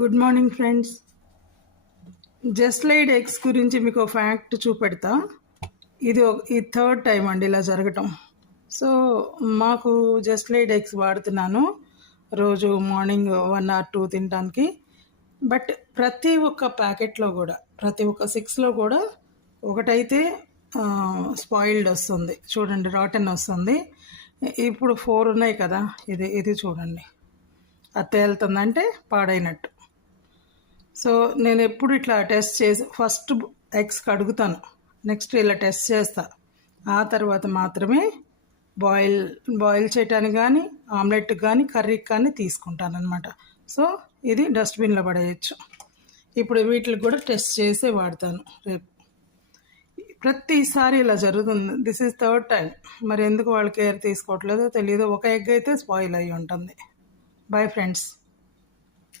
Good morning friends. Just laid eggs గురించి మీకు ఒక ఫ్యాక్ట్ చూపెడతా. ఇది థర్డ్ టైం అండి ఇలా జరగటం. సో మాకు జస్ట్ లైడ్ ఎగ్స్ వాడుతున్నాను రోజు మార్నింగ్ 1 or 2 తినడానికి. బట్ ప్రతి ఒక్క ప్యాకెట్లో కూడా, ప్రతి ఒక్క 6లో కూడా ఒకటైతే స్పాయిల్డ్ వస్తుంది చూడండి, రాటన్ వస్తుంది. ఇప్పుడు 4 ఉన్నాయి కదా, ఇది చూడండి, అది తేలుతుందంటే పాడైనట్టు. సో నేను ఎప్పుడు ఇట్లా టెస్ట్ చేసి ఫస్ట్ ఎగ్స్ కడుగుతాను, నెక్స్ట్ ఇలా టెస్ట్ చేస్తా, ఆ తర్వాత మాత్రమే బాయిల్ చేయటానికి కానీ, ఆమ్లెట్కి కానీ, కర్రీకి కానీ తీసుకుంటాను అనమాట. సో ఇది డస్ట్బిన్లో పడేయచ్చు. ఇప్పుడు వీటికి కూడా టెస్ట్ చేసి వాడతాను రేపు. ప్రతిసారి ఇలా జరుగుతుంది. This is third time. మరి ఎందుకు వాళ్ళు కేర్ తీసుకోవట్లేదో తెలియదు. ఒక ఎగ్ అయితే స్పాయిల్ అయ్యి ఉంటుంది. Bye friends.